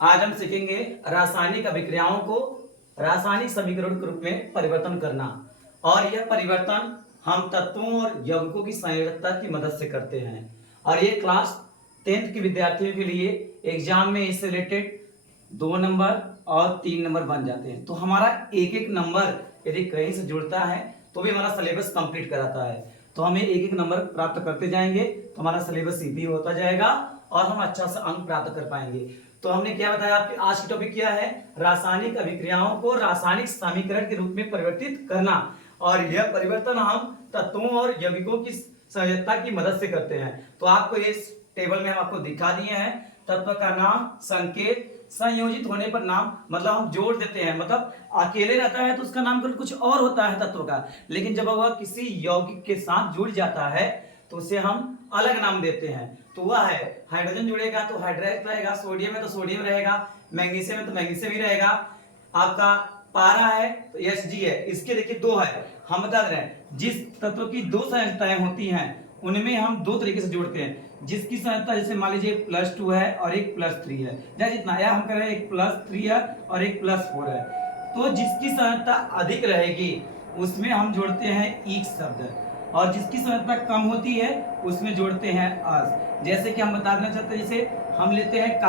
आज हम सीखेंगे रासायनिक अभिक्रियाओं को रासायनिक समीकरण के रूप में परिवर्तन करना। और यह परिवर्तन हम तत्वों और यौगिकों की संयोजकता की मदद से करते हैं। और ये क्लास 10th के विद्यार्थियों के लिए एग्जाम में इससे रिलेटेड 2 नंबर और 3 नंबर बन जाते हैं। तो हमारा एक एक नंबर यदि कहीं से जुड़ता है तो भी हमारा सिलेबस कंप्लीट कराता है। तो हमें एक एक नंबर प्राप्त करते जाएंगे तो हमारा सिलेबस ईजी होता जाएगा और हम अच्छा सा अंक प्राप्त कर पाएंगे। तो हमने क्या बताया, आपकी आज की टॉपिक क्या है, रासायनिक अभिक्रियाओं को रासायनिक समीकरण के रूप में परिवर्तित करना। और यह परिवर्तन हम तत्वों और यौगिकों की संयोजकता की मदद से करते हैं। तो आपको इस टेबल में हम आपको दिखा दिए हैं, तत्व का नाम, संकेत, संयोजित होने पर नाम, मतलब हम जोड़ देते हैं। मतलब अकेले रहता है तो उसका नामकरण कुछ और होता है तत्व का, लेकिन जब वह किसी यौगिक के साथ जुड़ जाता है तो उसे हम अलग नाम देते हैं। तो वह है, हाइड्रोजन जुड़ेगा तो हाइड्रेट रहेगा, सोडियम है तो सोडियम रहेगा, मैग्नीशियम है तो मैग्नीशियम ही रहेगा, आपका पारा है तो Hg है। इसके देखिए 2 है, हम बता रहे हैं जिस तत्व की 2 संयोजकताएं होती हैं उनमें हम 2 तरीके से जोड़ते हैं। जिसकी संयोजकता जैसे मान लीजिए +2 है और एक +3 है, जैसे जितना या हम कह रहे हैं एक +3 है और एक +4 है। तो जिसकी संयोजकता अधिक रहेगी उसमें हम जोड़ते हैं ईक शब्द, और जिसकी संयोजकता कम होती है उसमें जोड़ते हैं अस। जैसे कि हम बता देना चाहते हैं, जैसे हम लेते हैं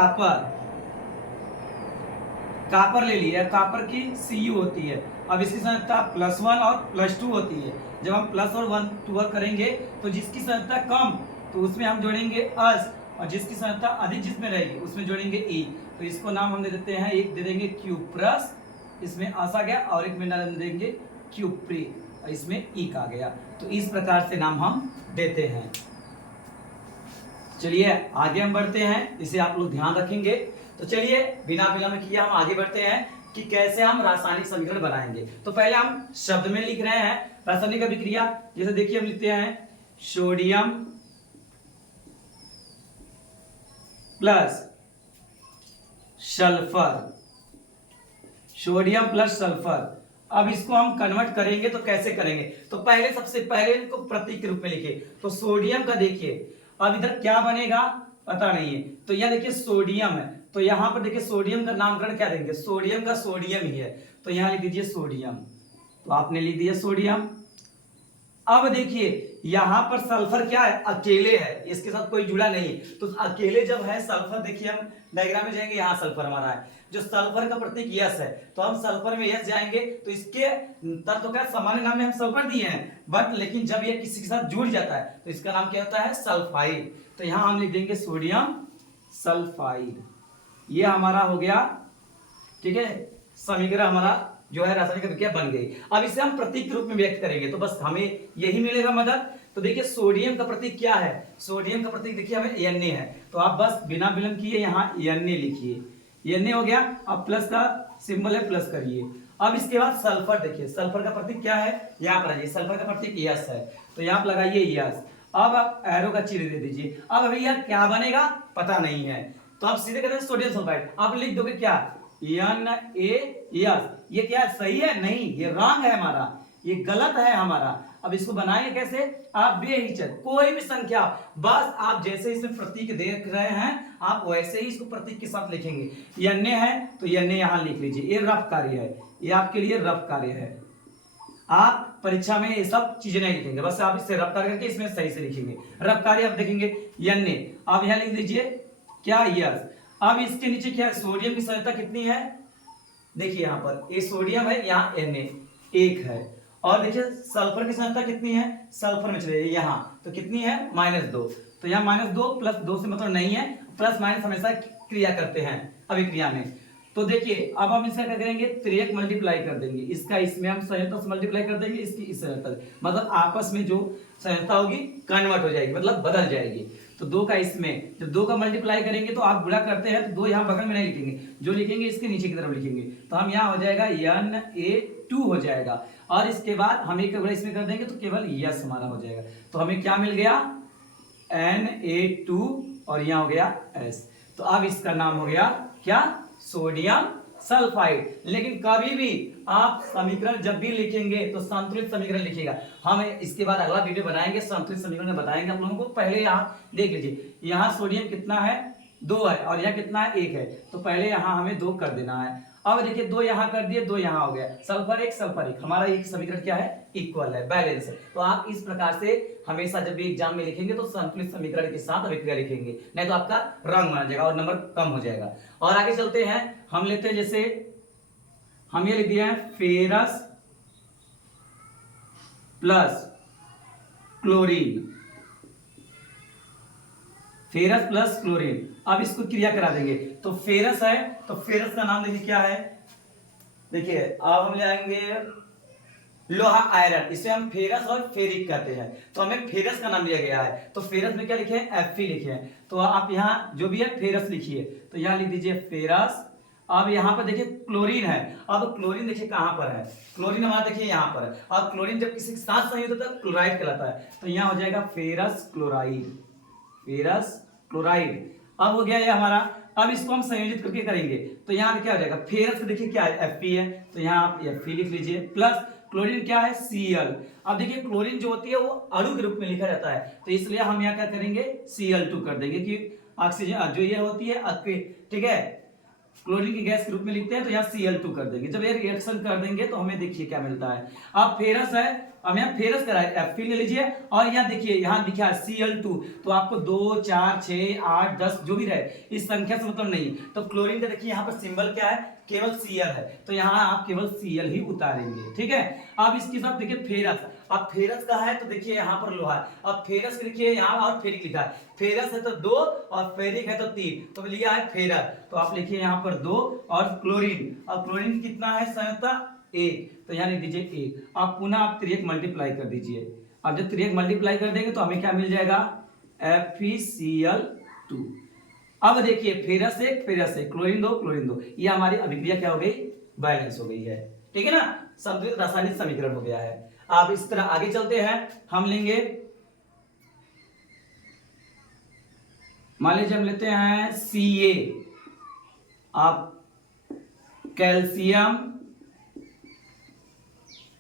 कापर ले लिया, कापर की Cu होती है। अब इसकी संयोजकता +1 और +2 होती है। जब हम प्लस और 1 2 करेंगे तो जिसकी संयोजकता कम तो उसमें हम जोड़ेंगे अस, और जिसकी संयोजकता अधिक जिसमें रहेगी उसमें जोड़ेंगे ई। तो इसको नाम हम दे देते हैं, एक दे देंगे क्यूप्रस, इसमें अस आ गया, और एक में नाम देंगे क्यूप्री, इसमें ईक आ गया। तो इस प्रकार से नाम हम देते हैं। चलिए आगे हम बढ़ते हैं, इसे आप लोग ध्यान रखेंगे। तो चलिए बिना विलंब किए हम आगे बढ़ते हैं कि कैसे हम रासायनिक समीकरण बनाएंगे। तो पहले हम शब्द में लिख रहे हैं रासायनिक अभिक्रिया। जैसे देखिए हम लिखते हैं sodium plus sulphur, sodium plus sulphur. अब इसको हम कन्वर्ट करेंगे तो कैसे करेंगे, तो पहले सबसे पहले इनको प्रतीक के रूप में लिखिए। तो सोडियम का देखिए, अब इधर क्या बनेगा पता नहीं है, तो यह देखिए सोडियम है, तो यहां पर देखिए सोडियम का नामकरण क्या देंगे, सोडियम का सोडियम ही है, तो यहां लिख दीजिए सोडियम। तो आपने लिख दिया सोडियम। अब देखिए यहां पर सल्फर क्या है, अकेले है, इसके साथ कोई जुड़ा नहीं, तो अकेले जब है सल्फर, देखिए हम डायग्राम में जाएंगे, यहां सल्फर हमारा है, जो सल्फर का प्रतीक यस है, तो हम सल्फर में यस जाएंगे। तो इसके तत्व का सामान्य नाम में हम सल्फर दिए हैं, बट लेकिन जब ये किसी के साथ जुड़ जाता है तो इसका नाम क्या होता है, सल्फाइड। तो यहां हम लिख देंगे सोडियम सल्फाइड। ये हमारा हो गया, ठीक है, समीकरण हमारा जो है रासायनिक अभिक्रिया बन गई। अब इसे हम प्रतीक के रूप में व्यक्त करेंगे तो बस हमें यही मिलेगा मदद। तो देखिए सोडियम का प्रतीक क्या है, सोडियम का प्रतीक देखिए हमें Na है, तो आप बस बिना विलंब किए यहाँ Na लिखिए, Na हो गया। अब प्लस का सिंबल है, प्लस करिए। अब इसके बाद सल्फर, देखिए सल्फर का प्रतीक क्या है, यहाँ पर आइए, सल्फर का प्रतीक यस है, तो यहाँ पर लगाइए यस। अब आप एरो का चिन्ह दे दीजिए। अब भैया क्या बनेगा पता नहीं है, तो आप सीधे कहते हैं सोडियम सल्फाइड, आप लिख दोगे क्या, NaS। ये क्या सही है, नहीं, ये रॉन्ग है हमारा, ये गलत है हमारा। अब इसको बनाएंगे कैसे, आप बेहिचक कोई भी संख्या, बस आप जैसे इसमें प्रतीक देख रहे हैं आप वैसे ही इसको प्रतीक के साथ लिखेंगे। Na है तो Na यहां लिख लीजिए, ये रफ कार्य है, ये आपके लिए रफ कार्य है। आप परीक्षा में ये सब चीजें नहीं लिखेंगे, बस आप इससे रफ कार्य करके इसमें सही से लिखेंगे। रफ कार्य आप देखेंगे Na, आप यहां लिख दीजिए क्या, यस। अब इसके नीचे क्या है, सोडियम की संयोजकता कितनी है, देखिए यहाँ पर ये सोडियम है, यहाँ Na 1 है, और देखिए सल्फर की संयोजकता कितनी है, सल्फर में चले यहाँ तो कितनी है, -2। तो यहाँ -2 प्लस 2 से मतलब नहीं है, प्लस माइनस हमेशा क्रिया करते हैं अभिक्रिया में। तो देखिए अब हम इसका क्या करेंगे, 3 मल्टीप्लाई कर देंगे, इसका इसमें हम संयोजकता से मल्टीप्लाई कर देंगे, इसकी इस संयोजकता, मतलब आपस में जो संयोजकता होगी कन्वर्ट हो जाएगी, मतलब बदल जाएगी। तो 2 का इसमें, जब 2 का मल्टीप्लाई करेंगे तो आप गुणा करते हैं तो 2 यहाँ बगल में नहीं लिखेंगे, जो लिखेंगे इसके नीचे की तरफ लिखेंगे, तो हम यहाँ हो जाएगा Na2 हो जाएगा। और इसके बाद हम एक गुणा इसमें कर देंगे तो केवल यस हमारा हो जाएगा। तो हमें क्या मिल गया, Na2, और यहाँ हो गया S। तो अब इसका नाम हो गया क्या, सोडियम सल्फाइड। लेकिन कभी भी आप समीकरण जब भी लिखेंगे तो संतुलित समीकरण लिखिएगा। हम इसके बाद अगला वीडियो बनाएंगे संतुलित समीकरण में, बताएंगे आप लोगों को। पहले यहाँ देख लीजिए, यहाँ सोडियम कितना है 2 है और यहाँ कितना है 1 है, तो पहले यहाँ हमें 2 कर देना है। अब देखिए 2 यहाँ कर दिए, 2 यहाँ हो गया, सल्फर 1 सल्फर 1, हमारा ये समीकरण क्या है, इक्वल है, बैलेंस है। तो आप इस प्रकार से हमेशा जब भी एग्जाम में लिखेंगे तो संतुलित समीकरण के साथ अभिक्रिया लिखेंगे, नहीं तो आपका रंग बना जाएगा और नंबर कम हो जाएगा। और आगे चलते हैं, हम लेते हैं जैसे हम ये लिख दिया है ferrous plus chlorine, ferrous plus chlorine. अब इसको क्रिया करा देंगे, तो फेरस है तो फेरस का नाम देखिए क्या है, देखिए अब हम ले आएंगे लोहा आयरन, इसे हम फेरस और फेरिक कहते हैं, तो हमें फेरस का नाम लिया गया है। तो फेरस में क्या लिखे हैं, Fe लिखे हैं, तो आप यहाँ जो भी है फेरस लिखिए, तो यहाँ लिख दीजिए फेरस। अब यहाँ पर देखिए क्लोरीन है, अब क्लोरीन देखिए कहां पर है, क्लोरीन हमारा देखिए यहाँ पर है। अब क्लोरीन जब किसी के साथ संयुक्त होता है क्लोराइड कहलाता है, तो यहाँ हो जाएगा फेरस क्लोराइड, फेरस क्लोराइड। अब हो गया ये हमारा, अब इसको हम संयोजित करके करेंगे, तो यहाँ पे क्या हो जाएगा, फेरस को देखिए क्या है Fe है, तो यहाँ आप Fe लिख लीजिए, प्लस क्लोरीन क्या है Cl। अब देखिए क्लोरीन जो होती है वो अणु के रूप में लिखा जाता है, तो इसलिए हम यहाँ क्या करेंगे Cl2 कर देंगे कि ऑक्सीजन जो ये होती है, ठीक है, क्लोरीन की गैस के रूप में लिखते हैं, तो यहाँ Cl2 कर देंगे। जब ये रिएक्शन कर देंगे तो हमें देखिए क्या मिलता है, अब फेरस है, अब यहाँ फेरस करा है Fe ले लीजिए, और यहाँ देखिए यहाँ लिखा है Cl2, तो आपको 2 4 6 8 10 जो भी रहे इस संख्या से मतलब नहीं। तो क्लोरीन का देखिए यहाँ पर सिंबल क्या है, केवल Cl है, तो यहाँ आप केवल Cl ही उतारेंगे, ठीक है। अब इसके साथ देखिए फेरस, अब फेरस का है तो देखिए यहाँ पर लोहा है, अब फेरस देखिए यहाँ और फेरिक लिखा है, फेरस है तो 2 और फेरिक है तो 3, तो लिया है फेरस, तो आप लिखिए यहाँ पर 2 और क्लोरीन, अब क्लोरीन कितना है संयुक्ता 1, तो यहाँ लिख दीजिए 1। अब पुनः आप 3 मल्टीप्लाई कर दीजिए, अब जब 3 मल्टीप्लाई कर देंगे तो हमें क्या मिल जाएगा FeCl2। अब देखिए फेरस 1 फेरस 1, क्लोरीन 2 क्लोरीन 2, ये हमारी अभिक्रिया क्या हो गई, बैलेंस हो गई है, ठीक है ना, संतुलित रासायनिक समीकरण हो गया है। आप इस तरह आगे चलते हैं, हम लेंगे मान लीजिए हम लेते हैं Ca, आप कैल्शियम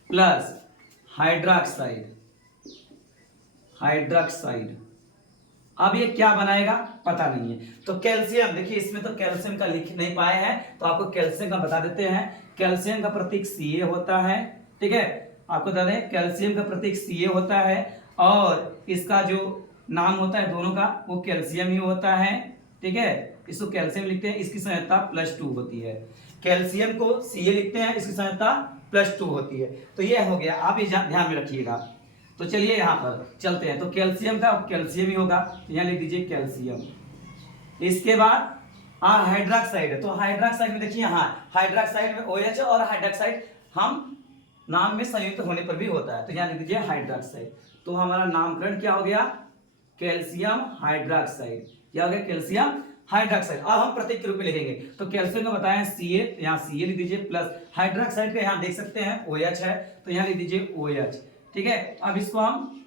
प्लस हाइड्रोक्साइड, हाइड्रोक्साइड, अब ये क्या बनाएगा पता नहीं है, तो कैल्शियम देखिए इसमें तो कैल्शियम का लिख नहीं पाए हैं, तो आपको कैल्शियम का बता देते हैं। कैल्शियम का प्रतीक Ca होता है, ठीक है, आपको बता दें कैल्शियम का प्रतीक Ca होता है, और इसका जो नाम होता है दोनों का वो कैल्शियम ही होता है, ठीक है, इसको कैल्शियम लिखते हैं, इसकी संयोजकता +2 होती है। कैल्शियम को Ca लिखते हैं, इसकी संयोजकता +2 होती है। तो ये हो गया, आप ये ध्यान में रखिएगा। तो चलिए यहाँ पर चलते हैं, तो कैल्शियम का कैल्शियम ही होगा, तो यहाँ लिख दीजिए कैल्शियम। इसके बाद हाइड्रोक्साइड है, तो हाइड्रोक्साइड में देखिए यहाँ हाइड्रोक्साइड में OH और हाइड्रोक्साइड हम नाम में संयुक्त होने पर भी होता है, तो यहाँ लिख दीजिए हाइड्रोक्साइड। तो हमारा नामकरण क्या हो गया, कैल्शियम हाइड्रोक्साइड, क्या हो गया कैल्शियम हाइड्रोक्साइड। अब हम प्रतीक के रूप में लिखेंगे, तो कैल्शियम का बताएं Ca, यहाँ Ca लिख दीजिए, प्लस हाइड्रोक्साइड का यहाँ देख सकते हैं OH है, तो यहाँ लिख दीजिए OH, ठीक है। अब इसको हम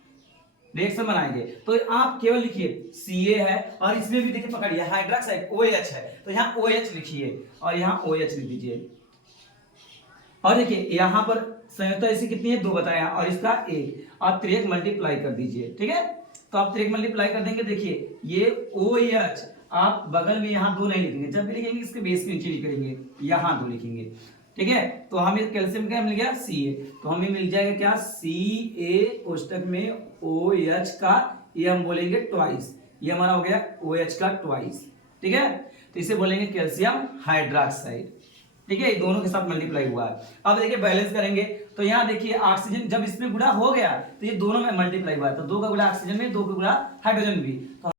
रिएक्शन बनाएंगे, तो आप केवल लिखिए Ca है, और इसमें भी देखिए पकड़िए हाइड्रोक्साइड OH है, तो यहाँ OH लिखिए और यहाँ OH लिख दीजिए, और देखिए यहाँ पर संयुक्ता इसकी कितनी है 2 बताया, और इसका 1, आप 3 मल्टीप्लाई कर दीजिए, ठीक है। तो आप 3 मल्टीप्लाई कर देंगे, देखिए ये OH, आप बगल में यहाँ 2 नहीं लिखेंगे, जब भी लिखेंगे इसके बेस के नीचे लिखेंगे, यहाँ 2 लिखेंगे, ठीक है। तो हमें कैल्शियम का मिल गया Ca, तो हमें मिल जाएगा क्या Ca कोष्टक में OH का, ये हम बोलेंगे ट्वाइस, ये हमारा हो गया OH का ट्वाइस, ठीक है, तो इसे बोलेंगे कैल्शियम हाइड्रोक्साइड, ठीक है, ये दोनों के साथ मल्टीप्लाई हुआ है। अब देखिए बैलेंस करेंगे, तो यहाँ देखिए ऑक्सीजन जब इसमें गुणा हो गया तो ये दोनों में मल्टीप्लाई हुआ है, तो 2 का गुणा ऑक्सीजन में, 2 का गुणा हाइड्रोजन भी, तो